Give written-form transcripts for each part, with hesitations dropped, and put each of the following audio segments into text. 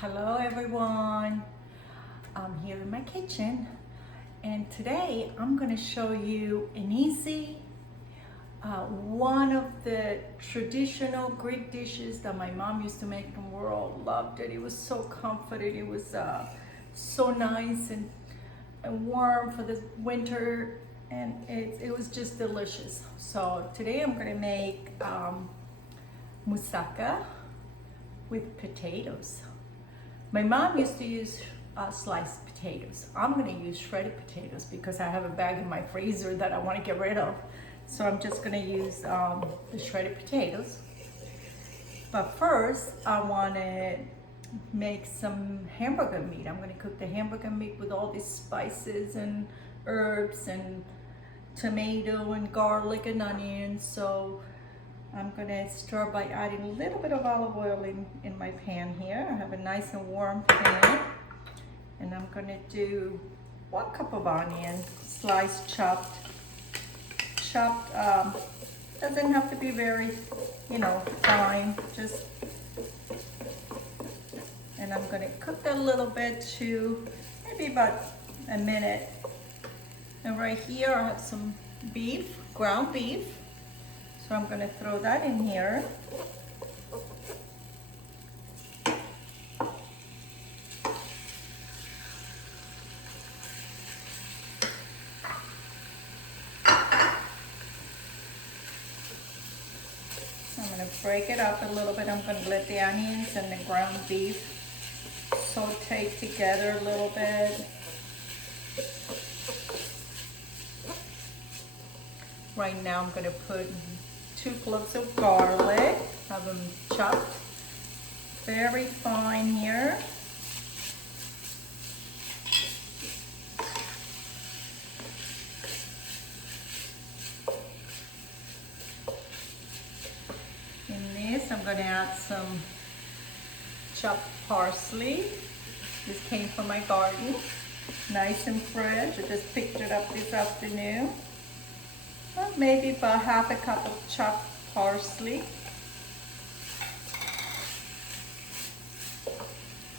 Hello everyone, I'm here in my kitchen and today I'm going to show you an easy one of the traditional Greek dishes that my mom used to make and we all loved it. It was so comforting, it was so nice and warm for the winter, and it was just delicious. So today I'm going to make moussaka with potatoes. My mom used to use sliced potatoes. I'm gonna use shredded potatoes because I have a bag in my freezer that I wanna get rid of. So I'm just gonna use the shredded potatoes. But first, I wanna make some hamburger meat. I'm gonna cook the hamburger meat with all these spices and herbs and tomato and garlic and onions. So I'm gonna start by adding a little bit of olive oil in my pan here. I have a nice and warm pan. And I'm gonna do 1 cup of onion, sliced, chopped. Doesn't have to be very, fine, and I'm gonna cook that a little bit to maybe about a minute. And right here I have some beef, ground beef. So I'm going to throw that in here. I'm going to break it up a little bit. I'm going to let the onions and the ground beef saute together a little bit. Right now I'm going to put 2 cloves of garlic, have them chopped very fine here. In this, I'm going to add some chopped parsley. This came from my garden, nice and fresh. I just picked it up this afternoon. Well, maybe about 1/2 cup of chopped parsley.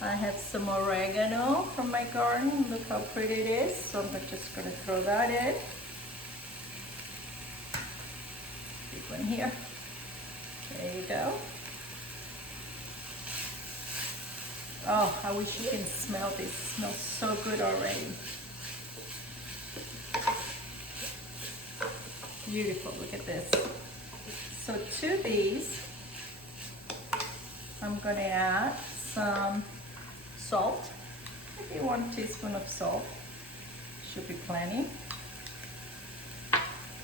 I have some oregano from my garden. Look how pretty it is. So I'm just going to throw that in. Big one here. There you go. Oh, I wish you can smell this. It smells so good already. Beautiful, look at this. So to these, I'm gonna add some salt, maybe 1 teaspoon of salt, should be plenty.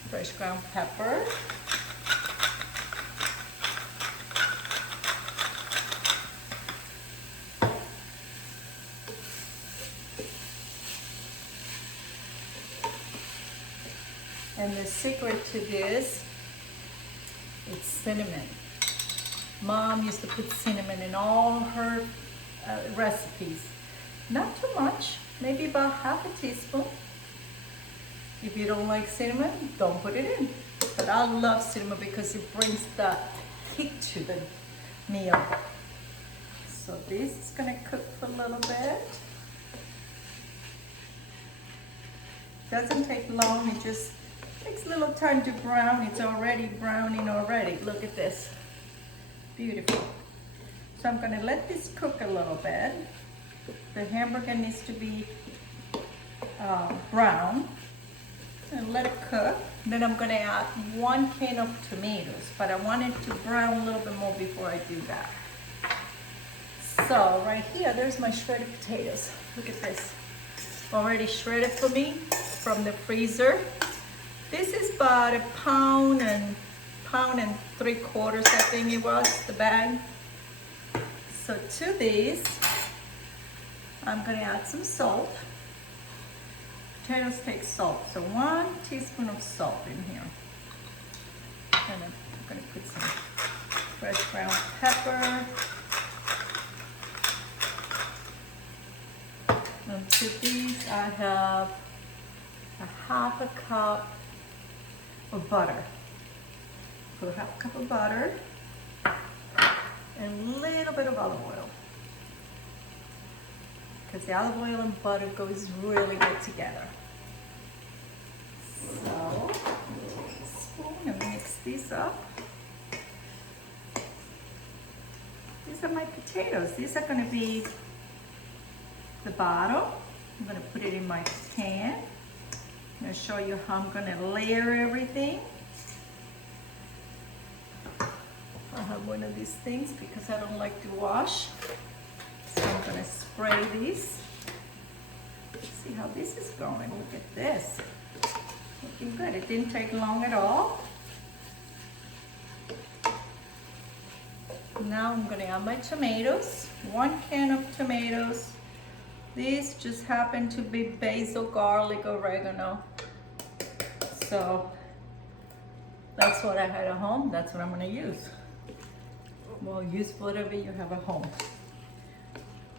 Fresh ground pepper. And the secret to this, it's cinnamon. Mom used to put cinnamon in all her recipes. Not too much, maybe about 1/2 teaspoon. If you don't like cinnamon, don't put it in. But I love cinnamon because it brings that kick to the meal. So this is gonna cook for a little bit. Doesn't take long, it just takes a little time to brown. It's already browning already. Look at this. Beautiful. So I'm going to let this cook a little bit. The hamburger needs to be brown. And let it cook. Then I'm going to add 1 can of tomatoes. But I want it to brown a little bit more before I do that. So right here, there's my shredded potatoes. Look at this. Already shredded for me from the freezer. This is about 1.75 pounds, I think it was, the bag. So to these, I'm going to add some salt. Potatoes take salt, so 1 teaspoon of salt in here. And I'm going to put some fresh ground pepper. And to these, I have 1/2 cup of butter. Put 1/2 cup of butter and a little bit of olive oil. because the olive oil and butter goes really good together. So, take a spoon and mix these up. These are my potatoes. These are going to be the bottom. I'm going to put it in my pan. I'm going to show you how I'm going to layer everything. I have one of these things because I don't like to wash. So I'm going to spray these. See how this is going. Look at this. Looking good. It didn't take long at all. Now I'm going to add my tomatoes. 1 can of tomatoes. These just happen to be basil, garlic, oregano. So that's what I had at home. That's what I'm going to use. Well, use whatever you have at home.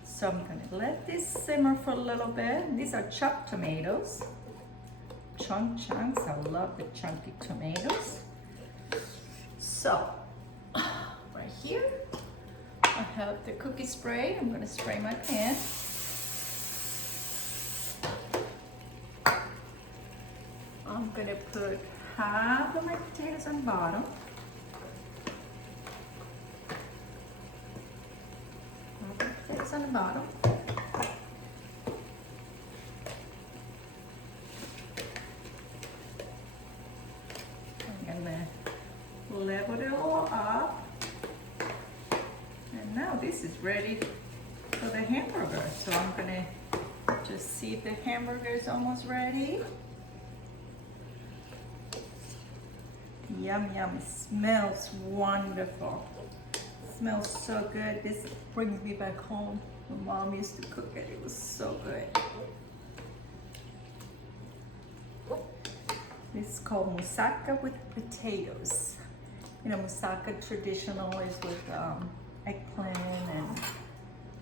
So I'm going to let this simmer for a little bit. These are chopped tomatoes. Chunks. I love the chunky tomatoes. So right here, I have the cookie spray. I'm going to spray my pan. I'm going to put half of my potatoes on the bottom. Potatoes on the bottom. I'm going to level it all up. And now this is ready for the hamburger. So I'm going to just see if the hamburger is almost ready. Yum, yum. It smells wonderful. It smells so good. This brings me back home. My mom used to cook it. It was so good. This is called moussaka with potatoes. You know, moussaka traditional is with eggplant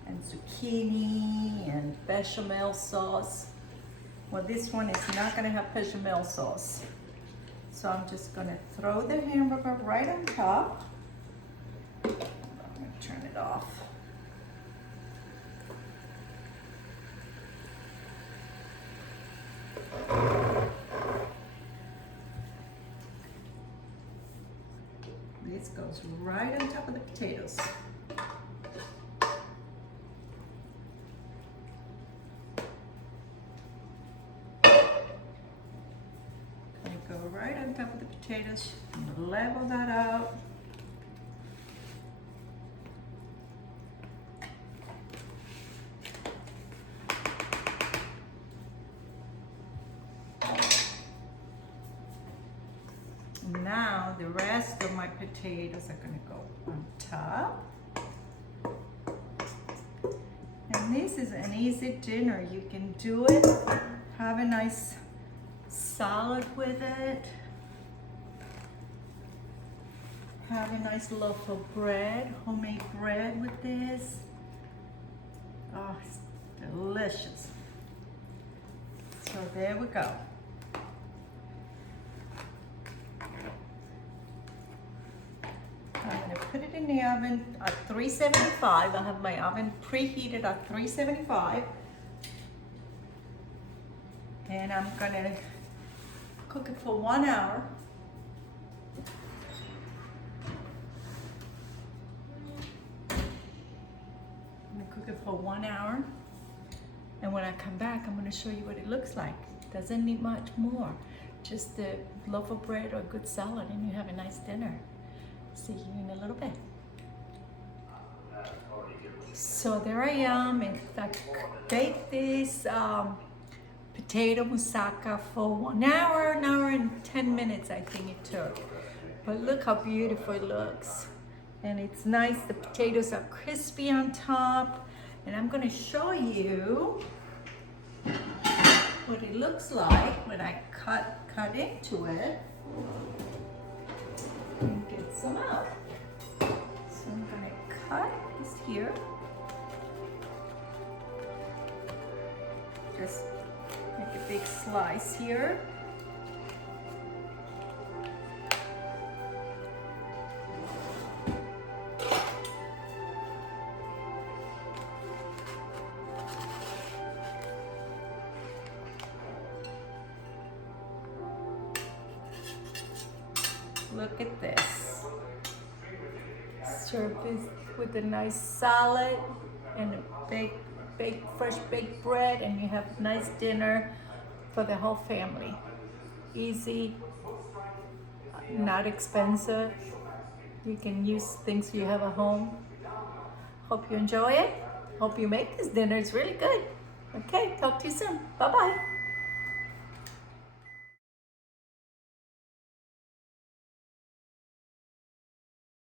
and zucchini and bechamel sauce. Well, this one is not going to have bechamel sauce. So I'm just going to throw the hamburger right on top. I'm going to turn it off. This goes right on top of the potatoes. Go right on top of the potatoes and level that out. Now the rest of my potatoes are going to go on top. And this is an easy dinner. You can do it, have a nice salad with it. Have a nice loaf of bread, homemade bread with this. Oh, it's delicious. So there we go. I'm going to put it in the oven at 375. I have my oven preheated at 375. And I'm going to cook it for 1 hour. I'm going to cook it for 1 hour. And when I come back, I'm going to show you what it looks like. It doesn't need much more. Just a loaf of bread or a good salad and you have a nice dinner. See you in a little bit. So there I am. In fact, baked this potato moussaka for 1 hour, an hour and 10 minutes I think it took. But look how beautiful it looks. And it's nice, the potatoes are crispy on top. And I'm gonna show you what it looks like when I cut into it. And get some out. So I'm gonna cut this here. Just make a big slice here. Look at this. Serve this with a nice salad and a fresh baked bread, and you have a nice dinner for the whole family. Easy, not expensive. You can use things you have at home. Hope you enjoy it. Hope you make this dinner. It's really good. Okay, talk to you soon. Bye-bye.